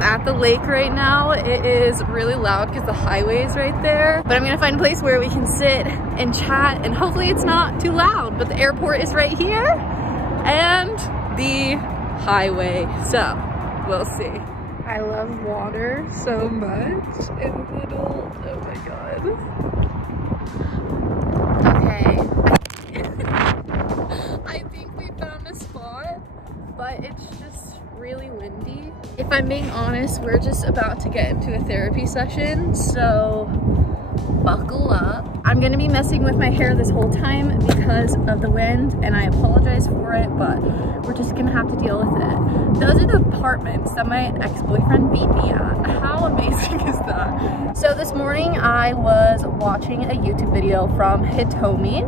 I'm at the lake right now. It is really loud because the highway is right there, but I'm gonna find a place where we can sit and chat, and hopefully it's not too loud. But the airport is right here and the highway, so we'll see. I love water so much in little, oh my god. Okay, I think we found a spot, but it's just really windy. If I'm being honest, we're just about to get into a therapy session, so buckle up. I'm gonna be messing with my hair this whole time because of the wind, and I apologize for it, but we're just gonna have to deal with it. Those are the apartments that my ex-boyfriend beat me at. How amazing is that? So this morning I was watching a YouTube video from Hitomi,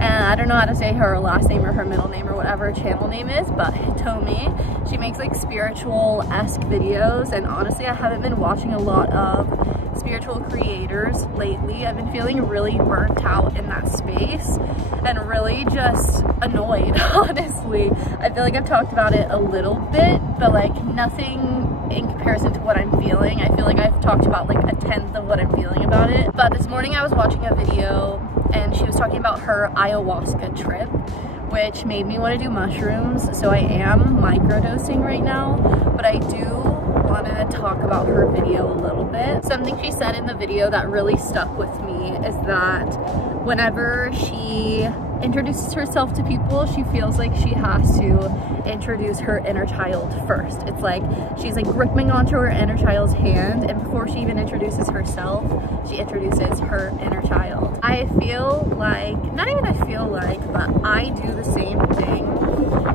and I don't know how to say her last name or her middle name or whatever her channel name is, but Hitomi. She makes like spiritual-esque videos, and honestly I haven't been watching a lot of spiritual creators lately. I've been feeling really burnt out in that space and really just annoyed, honestly. I feel like I've talked about it a little bit, but like nothing in comparison to what I'm feeling. I feel like I've talked about like a tenth of what I'm feeling about it. But this morning I was watching a video and she was talking about her ayahuasca trip, which made me want to do mushrooms. So I am microdosing right now, but I do want to talk about her video a little bit. Something she said in the video that really stuck with me is that whenever she introduces herself to people, she feels like she has to introduce her inner child first. It's like she's like gripping onto her inner child's hand, and before she even introduces herself, she introduces her inner child. I feel like, not even I feel like, but I do the same thing.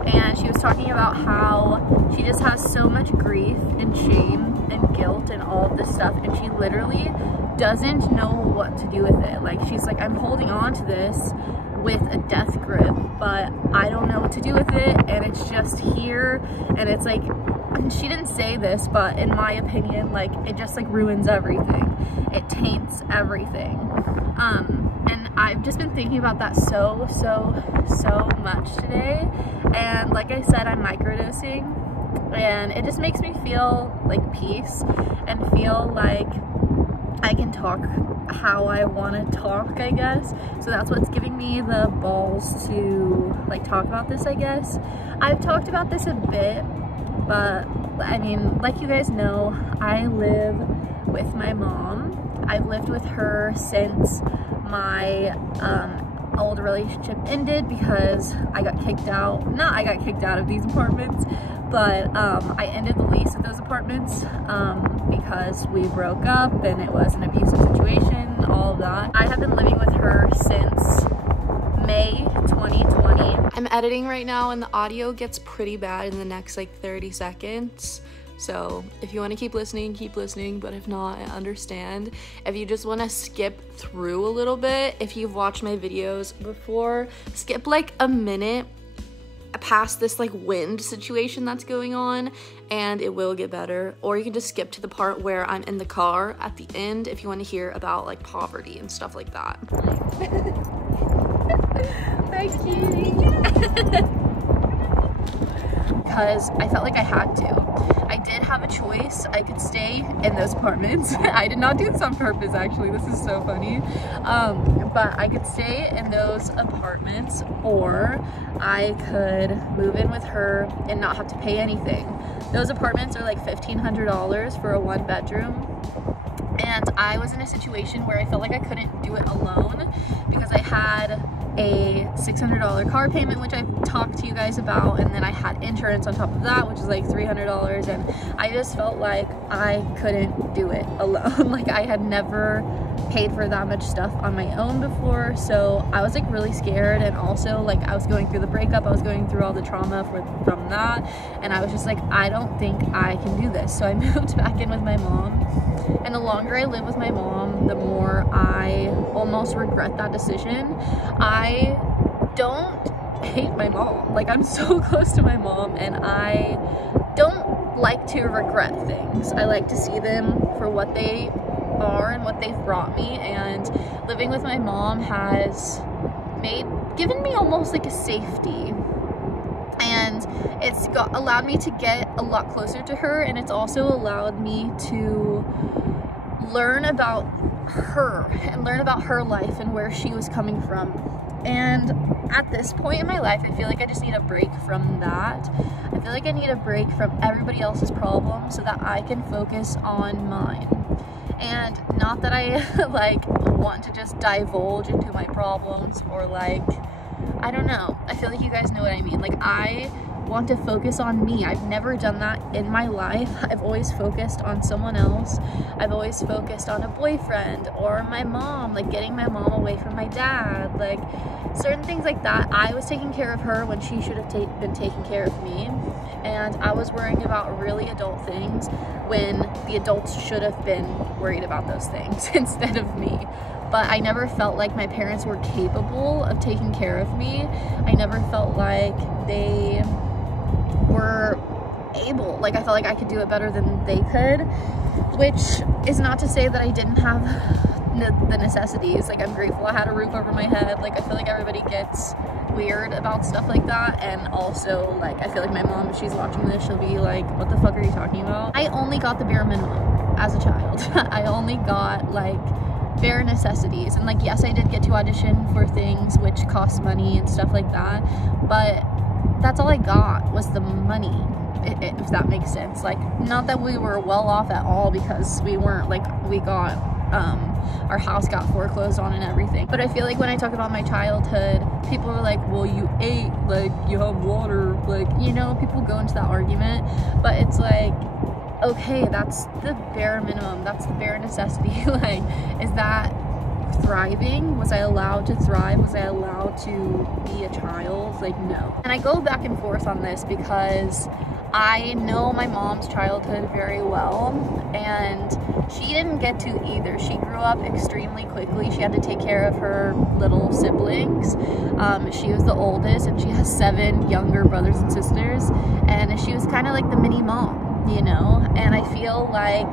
And she was talking about how she just has so much grief and shame and guilt and all of this stuff, and she literally doesn't know what to do with it. Like, she's like, I'm holding on to this with a death grip, but I don't know what to do with it, and it's just here, and it's like, and she didn't say this, but in my opinion, like, it just like ruins everything. It taints everything. And I've just been thinking about that so much today, and like I said, I'm microdosing, and it just makes me feel like peace and feel like I can talk how I want to talk, I guess. So that's what's giving me the balls to like talk about this, I guess. I've talked about this a bit, but I mean, like you guys know, I live with my mom. I've lived with her since my old relationship ended because I got kicked out. Not I got kicked out of these apartments, but I ended the lease of those apartments because we broke up and it was an abusive situation, all of that. I have been living with her since May 2020. I'm editing right now and the audio gets pretty bad in the next like 30 seconds. So if you want to keep listening, but if not, I understand. If you just want to skip through a little bit, if you've watched my videos before, skip like a minute past this like wind situation that's going on and it will get better. Or you can just skip to the part where I'm in the car at the end if you want to hear about like poverty and stuff like that. Thank you. Because I felt like I had to. I did have a choice. I could stay in those apartments. I did not do this on purpose, actually. This is so funny. But I could stay in those apartments, or I could move in with her and not have to pay anything. Those apartments are like $1,500 for a 1-bedroom. And I was in a situation where I felt like I couldn't do it alone because I had a $600 car payment, which I've talked to you guys about, and then I had insurance on top of that, which is like $300, and I just felt like I couldn't do it alone. Like, I had never paid for that much stuff on my own before, so I was like really scared. And also, like, I was going through the breakup, I was going through all the trauma from that, and I was just like, I don't think I can do this. So I moved back in with my mom, and the longer I live with my mom, the more I almost regret that decision. I don't hate my mom. Like, I'm so close to my mom, and I don't like to regret things. I like to see them for what they are and what they've brought me, and living with my mom has given me almost like a safety. And it's allowed me to get a lot closer to her, and it's also allowed me to learn about her and learn about her life and where she was coming from. And at this point in my life, I feel like I just need a break from that. I feel like I need a break from everybody else's problems so that I can focus on mine. And not that I like want to just divulge into my problems, or like, I don't know. I feel like you guys know what I mean. Like, I want to focus on me. I've never done that in my life. I've always focused on someone else. I've always focused on a boyfriend or my mom, like getting my mom away from my dad, like certain things like that. I was taking care of her when she should have been taking care of me, and I was worrying about really adult things when the adults should have been worried about those things instead of me. But I never felt like my parents were capable of taking care of me. I never felt like they were able, like I felt like I could do it better than they could, which is not to say that I didn't have the necessities. Like, I'm grateful I had a roof over my head. Like, I feel like everybody gets weird about stuff like that, and also like I feel like my mom, if she's watching this, she'll be like, what the fuck are you talking about? I only got the bare minimum as a child. I only got like bare necessities, and like, yes, I did get to audition for things which cost money and stuff like that, but that's all I got was the money, if that makes sense. Like, not that we were well off at all, because we weren't, like, we got our house got foreclosed on and everything. But I feel like when I talk about my childhood, people are like, well, you ate, like, you have water, like, you know, people go into that argument, but it's like, okay, that's the bare minimum, that's the bare necessity. Like, is that thriving? Was I allowed to thrive? Was I allowed to be a child? Like, no. And I go back and forth on this because I know my mom's childhood very well, and she didn't get to either. She grew up extremely quickly. She had to take care of her little siblings. She was the oldest, and she has 7 younger brothers and sisters, and she was kind of like the mini mom, you know? And I feel like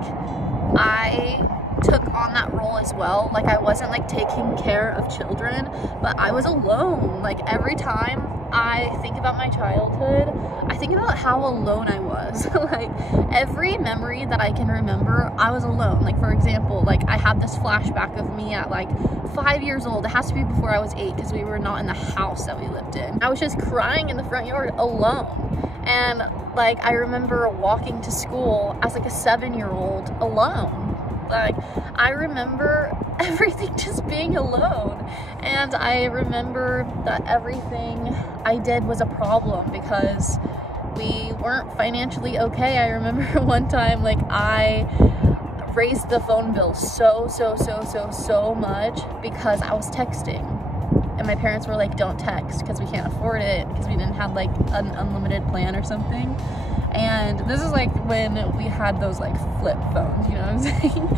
I took on that role as well. Like, I wasn't like taking care of children, but I was alone. Like, every time I think about my childhood, I think about how alone I was. Like, every memory that I can remember, I was alone. Like, for example, like, I have this flashback of me at like 5 years old. It has to be before I was 8, because we were not in the house that we lived in. I was just crying in the front yard alone. And like, I remember walking to school as like a 7-year-old alone. Like, I remember everything just being alone, and I remember that everything I did was a problem because we weren't financially okay. I remember one time, like, I raised the phone bill so much because I was texting, and my parents were like, don't text, because we can't afford it, because we didn't have like an unlimited plan or something. And this is like when we had those like flip phones, you know what I'm saying?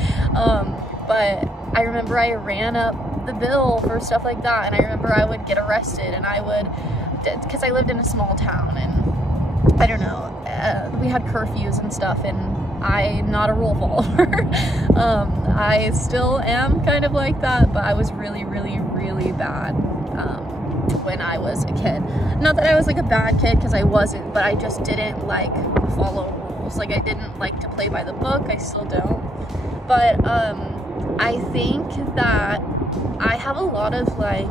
But I remember I ran up the bill for stuff like that, and I remember I would get arrested, and I would, because I lived in a small town, and I don't know, we had curfews and stuff, and I'm not a rule follower. I still am kind of like that, but I was really bad when I was a kid. Not that I was like a bad kid, because I wasn't, but I just didn't like follow rules. Like, I didn't like to play by the book. I still don't. But I think that I have a lot of like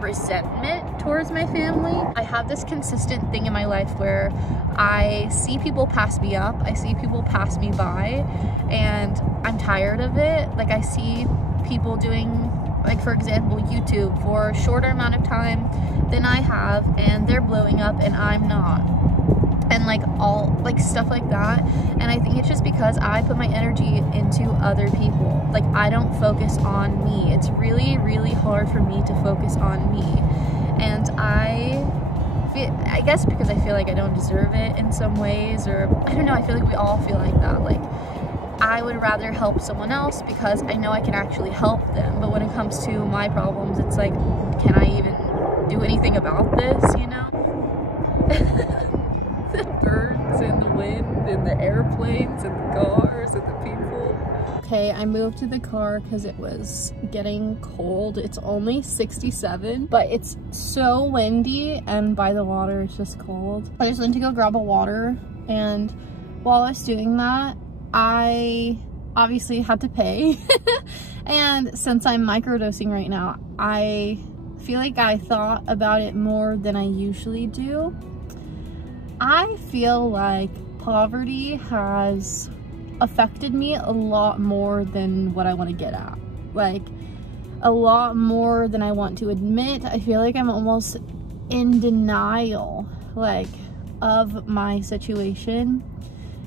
resentment towards my family. I have this consistent thing in my life where I see people pass me up, I see people pass me by, and I'm tired of it. Like, I see people doing, like, for example, YouTube for a shorter amount of time than I have, and they're blowing up and I'm not, and like all like stuff like that. And I think it's just because I put my energy into other people. Like, I don't focus on me. It's really hard for me to focus on me, and I guess because I feel like I don't deserve it in some ways, or I don't know, I feel like we all feel like that. Like, I would rather help someone else because I know I can actually help them. But when it comes to my problems, it's like, can I even do anything about this, you know? The birds and the wind and the airplanes and the cars and the people. Okay, I moved to the car because it was getting cold. It's only 67, but it's so windy, and by the water it's just cold. I just went to go grab a water, and while I was doing that, I obviously had to pay. And since I'm microdosing right now, I feel like I thought about it more than I usually do. I feel like poverty has affected me a lot more than what I want to get at. Like, a lot more than I want to admit. I feel like I'm almost in denial, like, of my situation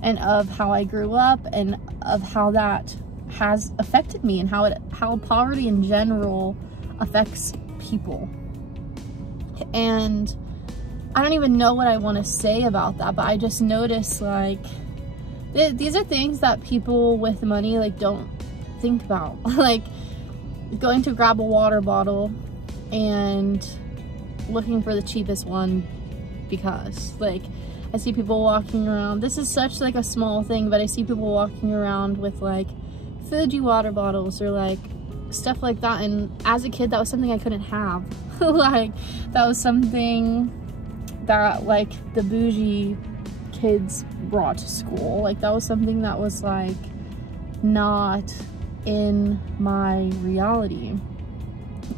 and of how I grew up and of how that has affected me and how poverty in general affects people. And I don't even know what I want to say about that, but I just noticed, like, these are things that people with money, like, don't think about. Like, going to grab a water bottle and looking for the cheapest one because, like, I see people walking around. This is such, like, a small thing, but I see people walking around with, like, Fuji water bottles or, like, stuff like that. And as a kid, that was something I couldn't have. Like, that was something that, like, the bougie kids brought to school. Like, that was something that was, like, not in my reality.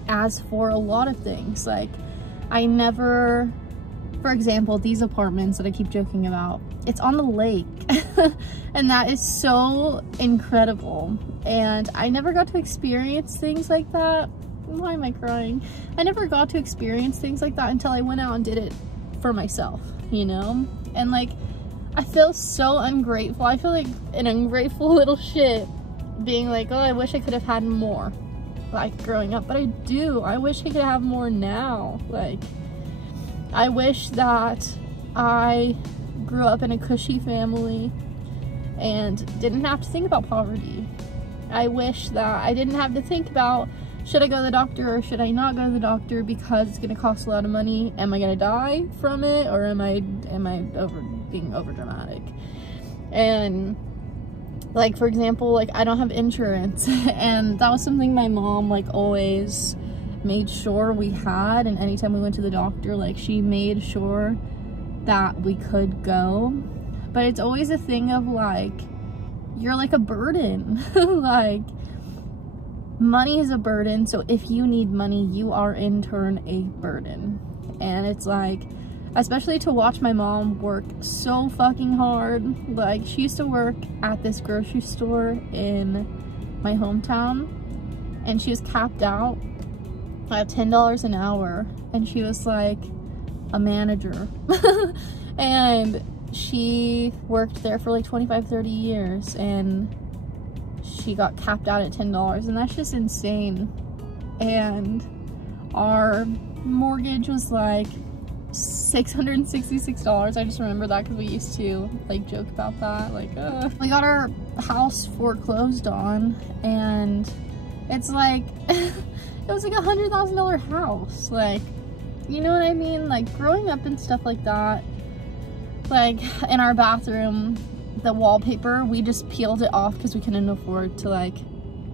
As for a lot of things, like, I never, for example, these apartments that I keep joking about, it's on the lake. And that is so incredible. And I never got to experience things like that. Why am I crying? I never got to experience things like that until I went out and did it for myself, you know? And, like, I feel so ungrateful. I feel like an ungrateful little shit being like, oh, I wish I could have had more, like, growing up. But I do. I wish I could have more now. Like, I wish that I grew up in a cushy family and didn't have to think about poverty. I wish that I didn't have to think about, should I go to the doctor or should I not go to the doctor because it's gonna cost a lot of money? Am I gonna die from it, or am I being over dramatic? And, like, for example, like, I don't have insurance, and that was something my mom, like, always made sure we had. And anytime we went to the doctor, like, she made sure that we could go. But it's always a thing of, like, you're like a burden. Like, money is a burden, so if you need money, you are in turn a burden. And it's like, especially to watch my mom work so fucking hard. Like, she used to work at this grocery store in my hometown, and she was capped out at $10 an hour, and she was like a manager. And she worked there for like 25-30 years, and she got capped out at $10, and that's just insane. And our mortgage was like $666. I just remember that because we used to, like, joke about that. Like, we got our house foreclosed on, and it's like it was like $100,000 house. Like, you know what I mean? Like, growing up and stuff like that, like, in our bathroom, the wallpaper, we just peeled it off because we couldn't afford to, like,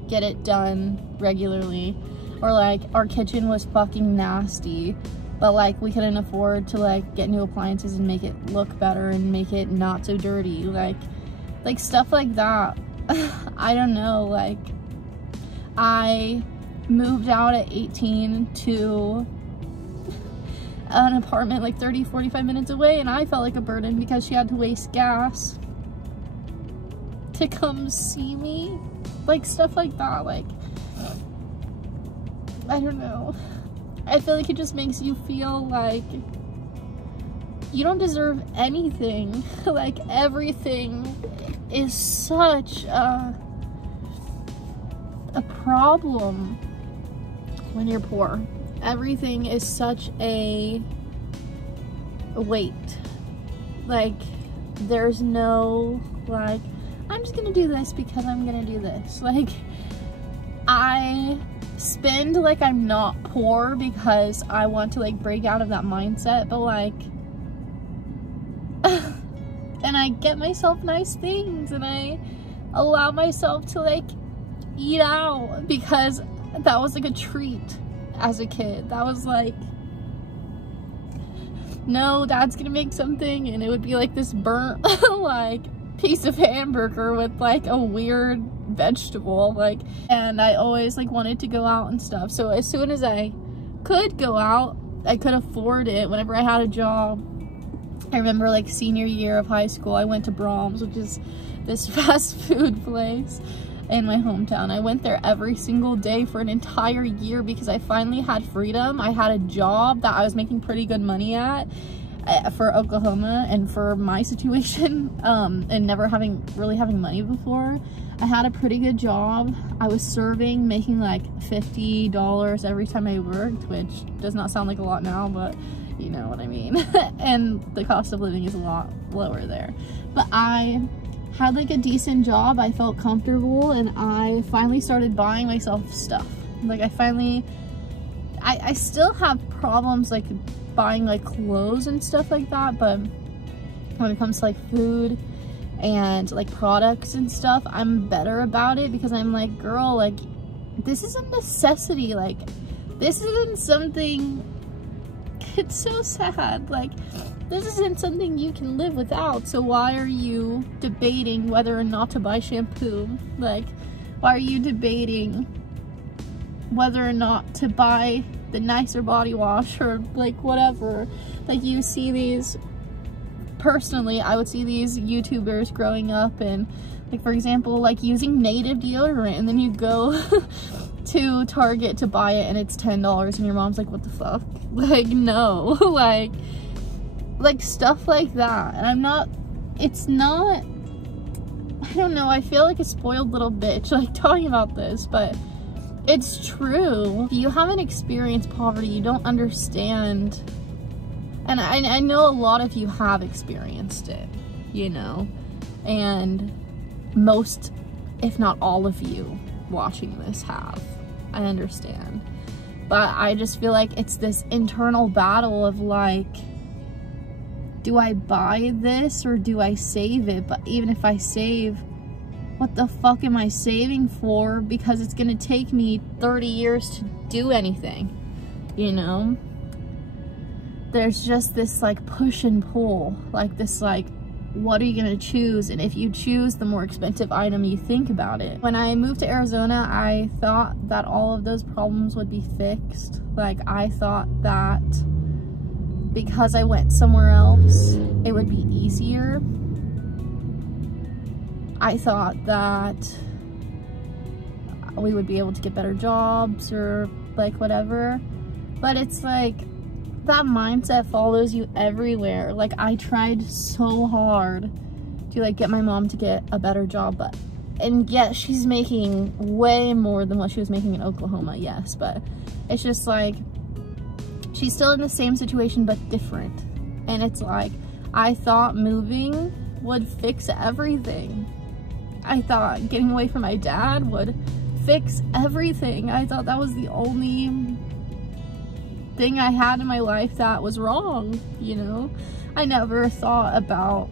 get it done regularly. Or, like, our kitchen was fucking nasty, but, like, we couldn't afford to, like, get new appliances and make it look better and make it not so dirty. Like stuff like that. I don't know, like, I moved out at 18 to an apartment like 30-45 minutes away, and I felt like a burden because she had to waste gas to come see me. Like, stuff like that. Like, I don't know. I feel like it just makes you feel like you don't deserve anything. Like, everything is such a problem when you're poor. Everything is such a weight. Like, there's no, like, I'm just gonna do this because I'm gonna do this. Like, I spend like I'm not poor because I want to, like, break out of that mindset, but, like, and I get myself nice things, and I allow myself to like eat out, because that was like a treat as a kid. That was like, no, dad's gonna make something, and it would be like this burnt like piece of hamburger with like a weird vegetable, like, and I always like wanted to go out and stuff. So as soon as I could go out, I could afford it whenever I had a job. I remember like senior year of high school, I went to Brahms, which is this fast food place in my hometown. I went there every single day for an entire year because I finally had freedom. I had a job that I was making pretty good money at for Oklahoma, and for my situation, and never really having money before, I had a pretty good job. I was serving, making like $50 every time I worked, which does not sound like a lot now, but you know what I mean. And the cost of living is a lot lower there. But I had like a decent job, I felt comfortable, and I finally started buying myself stuff. Like I still have problems like buying like clothes and stuff like that, but when it comes to like food and like products and stuff, I'm better about it, because I'm like, girl, like this is a necessity. Like this isn't something, it's so sad, like this isn't something you can live without. So why are you debating whether or not to buy shampoo? Like, why are you debating whether or not to buy the nicer body wash, or like whatever? Like, you see these, personally, I would see these YouTubers growing up and like, for example, like using Native deodorant, and then you go to Target to buy it and it's $10, and your mom's like, what the fuck? Like, no. like stuff like that. And I'm not, it's not, I don't know, I feel like a spoiled little bitch like talking about this, but it's true. If you haven't experienced poverty, you don't understand. And I know a lot of you have experienced it, you know, and most, if not all of you watching this have. I understand. But I just feel like it's this internal battle of like, do I buy this or do I save it? But even if I save, what the fuck am I saving for? Because it's gonna take me 30 years to do anything, you know? There's just this like push and pull, like this like, what are you gonna choose? And if you choose the more expensive item, you think about it. When I moved to Arizona, I thought that all of those problems would be fixed. Like, I thought that because I went somewhere else, it would be easier. I thought that we would be able to get better jobs or like whatever. But it's like, that mindset follows you everywhere. Like, I tried so hard to like get my mom to get a better job, but, and yet she's making way more than what she was making in Oklahoma, yes, but it's just like, she's still in the same situation but different. And it's like, I thought moving would fix everything. I thought getting away from my dad would fix everything. I thought that was the only thing I had in my life that was wrong, you know? I never thought about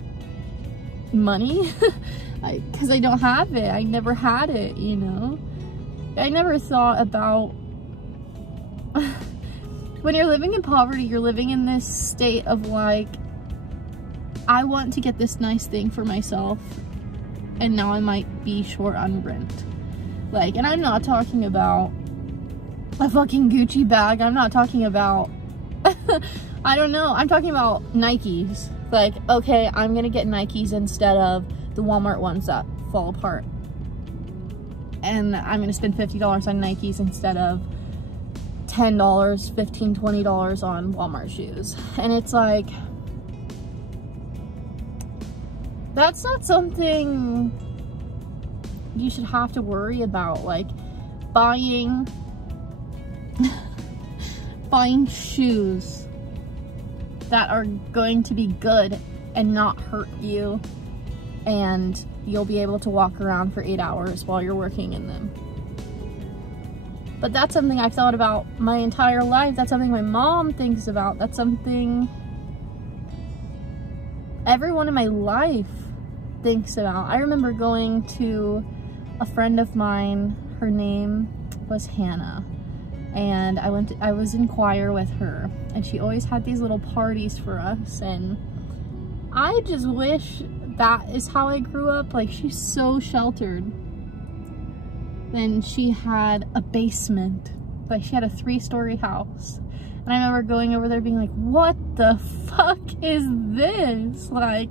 money because I don't have it. I never had it, you know? I never thought about when you're living in poverty, you're living in this state of like, I want to get this nice thing for myself, and now I might be short on rent. Like, and I'm not talking about a fucking Gucci bag. I'm not talking about, I don't know. I'm talking about Nikes. Like, okay, I'm gonna get Nikes instead of the Walmart ones that fall apart. And I'm gonna spend $50 on Nikes instead of $10, $15, $20 on Walmart shoes. And it's like, that's not something you should have to worry about. Like, buying shoes that are going to be good and not hurt you, and you'll be able to walk around for 8 hours while you're working in them. But that's something I've thought about my entire life. That's something my mom thinks about. That's something everyone in my life thinks about. I remember going to a friend of mine, her name was Hannah, and I was in choir with her, and she always had these little parties for us, and I just wish that is how I grew up. Like, she's so sheltered. And she had a basement, like she had a 3-story house, and I remember going over there being like, what the fuck is this? Like,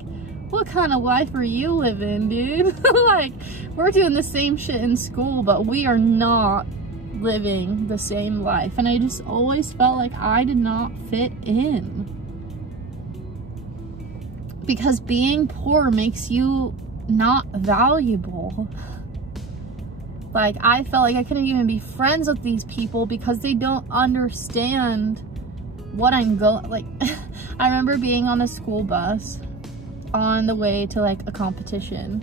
what kind of life are you living, dude? Like, we're doing the same shit in school, but we are not living the same life. And I just always felt like I did not fit in. Because being poor makes you not valuable. Like, I felt like I couldn't even be friends with these people because they don't understand what I'm going, like, I remember being on a school bus on the way to like a competition,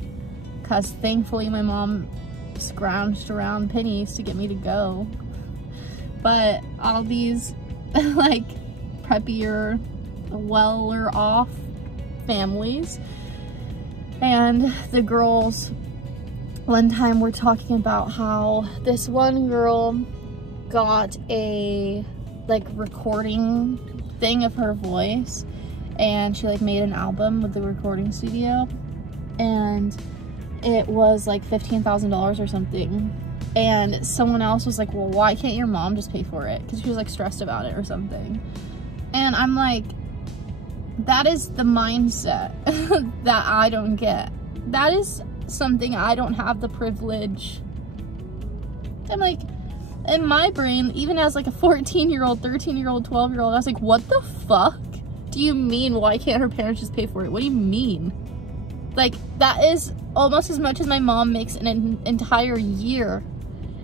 because thankfully my mom scrounged around pennies to get me to go. But all these like preppier, weller off families, and the girls one time were talking about how this one girl got a like recording thing of her voice, and she like made an album with the recording studio, and it was like $15,000 or something. And someone else was like, well, why can't your mom just pay for it? Because she was like stressed about it or something. And I'm like, that is the mindset that I don't get. That is something I don't have the privilege. I'm like, in my brain, even as like a 14-year-old, 13-year-old, 12-year-old, I was like, what the fuck do you mean, why can't her parents just pay for it? What do you mean? Like, that is almost as much as my mom makes in an entire year.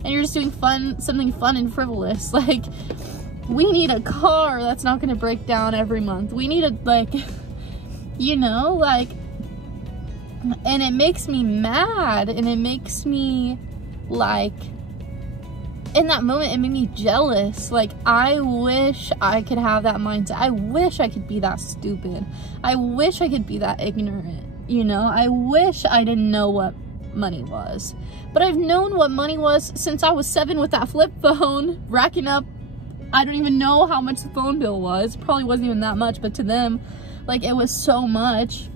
And you're just doing something fun and frivolous. Like, we need a car that's not gonna break down every month. We need a, like, you know, like, and it makes me mad, and it makes me, like, in that moment, it made me jealous. Like, I wish I could have that mindset. I wish I could be that stupid. I wish I could be that ignorant, you know? I wish I didn't know what money was. But I've known what money was since I was 7 with that flip phone, racking up, I don't even know how much the phone bill was. Probably wasn't even that much, but to them, like, it was so much.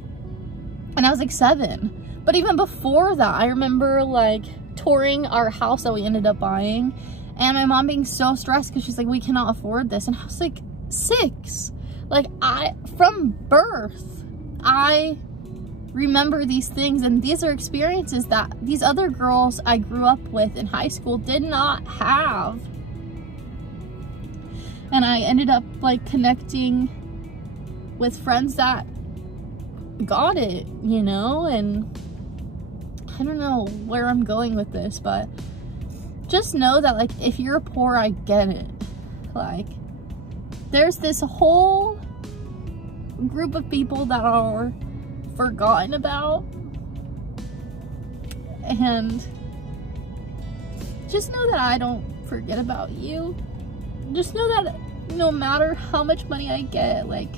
And I was like 7. But even before that, I remember, like, touring our house that we ended up buying, and my mom being so stressed because she's like, we cannot afford this. And I was like 6. Like, from birth, I remember these things, and these are experiences that these other girls I grew up with in high school did not have. And I ended up like connecting with friends that got it, you know? And I don't know where I'm going with this, but just know that, like, if you're poor, I get it. Like, there's this whole group of people that are forgotten about, and just know that I don't forget about you. Just know that no matter how much money I get, like,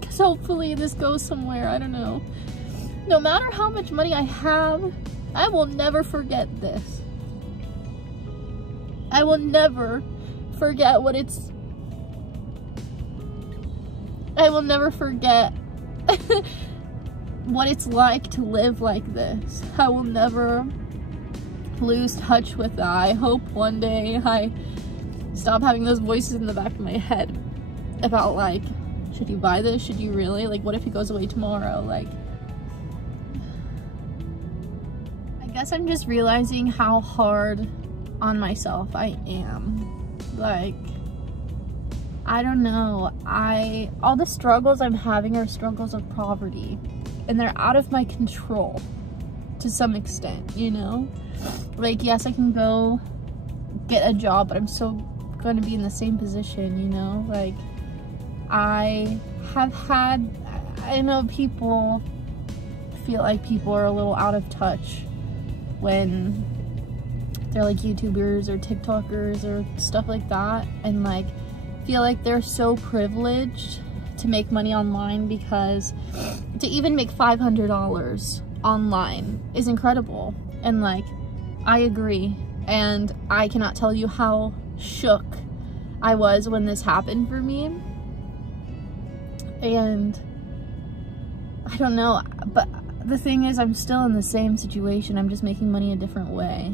because hopefully this goes somewhere, I don't know. No matter how much money I have, I will never forget this. I will never forget what it's... I will never forget what it's like to live like this. I will never lose touch with that. I hope one day I stop having those voices in the back of my head about, like, should you buy this? Should you really? Like, what if he goes away tomorrow? Like, I guess I'm just realizing how hard on myself I am. Like, I don't know. All the struggles I'm having are struggles of poverty, and they're out of my control to some extent, you know? Like, yes, I can go get a job, but I'm still going to be in the same position, you know? Like, I know people feel like people are a little out of touch when they're like YouTubers or TikTokers or stuff like that, and like feel like they're so privileged to make money online, because to even make $500 online is incredible. And like, I agree. And I cannot tell you how shook I was when this happened for me. And I don't know, but the thing is, I'm still in the same situation. I'm just making money a different way.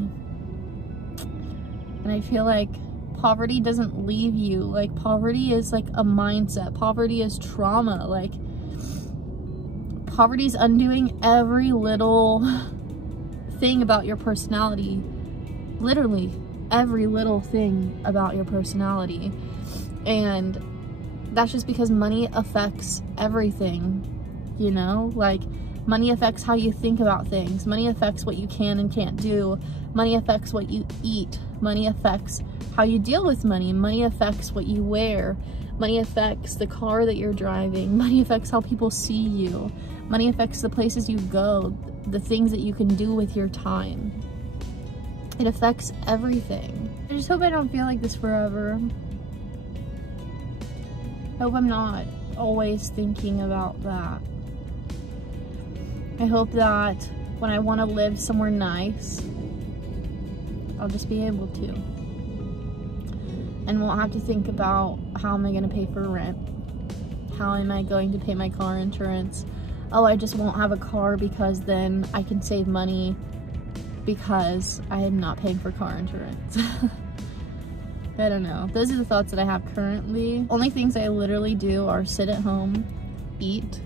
And I feel like poverty doesn't leave you. Like, poverty is like a mindset. Poverty is trauma. Like, poverty's undoing every little thing about your personality. Literally every little thing about your personality. And that's just because money affects everything, you know? Like, money affects how you think about things. Money affects what you can and can't do. Money affects what you eat. Money affects how you deal with money. Money affects what you wear. Money affects the car that you're driving. Money affects how people see you. Money affects the places you go, the things that you can do with your time. It affects everything. I just hope I don't feel like this forever. I hope I'm not always thinking about that. I hope that when I want to live somewhere nice, I'll just be able to. And won't have to think about, how am I going to pay for rent? How am I going to pay my car insurance? Oh, I just won't have a car because then I can save money because I am not paying for car insurance. I don't know. Those are the thoughts that I have currently. Only things I literally do are sit at home, eat,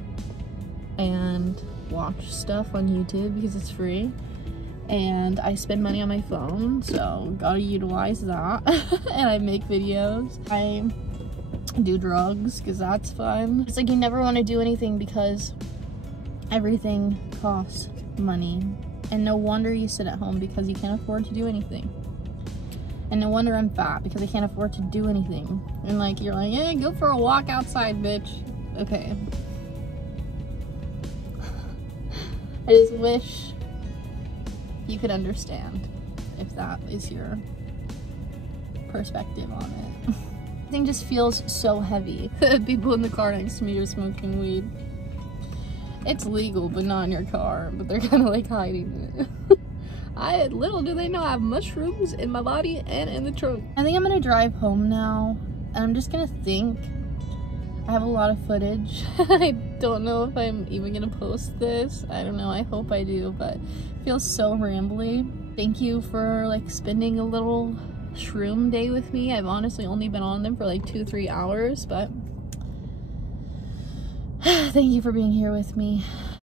and watch stuff on YouTube because it's free. And I spend money on my phone, so gotta utilize that. And I make videos. I do drugs because that's fun. It's like you never want to do anything because everything costs money. And no wonder you sit at home because you can't afford to do anything. And no wonder I'm fat because I can't afford to do anything. And like, you're like, yeah, go for a walk outside, bitch. Okay. I just wish you could understand if that is your perspective on it. Everything just feels so heavy. People in the car next to me are smoking weed. It's legal, but not in your car. But they're kind of like hiding it. Little do they know I have mushrooms in my body and in the trunk. I think I'm gonna drive home now, and I'm just gonna think. I have a lot of footage. I don't know if I'm even gonna post this. I don't know, I hope I do, but it feels so rambly. Thank you for like spending a little shroom day with me. I've honestly only been on them for like 2-3 hours, but thank you for being here with me.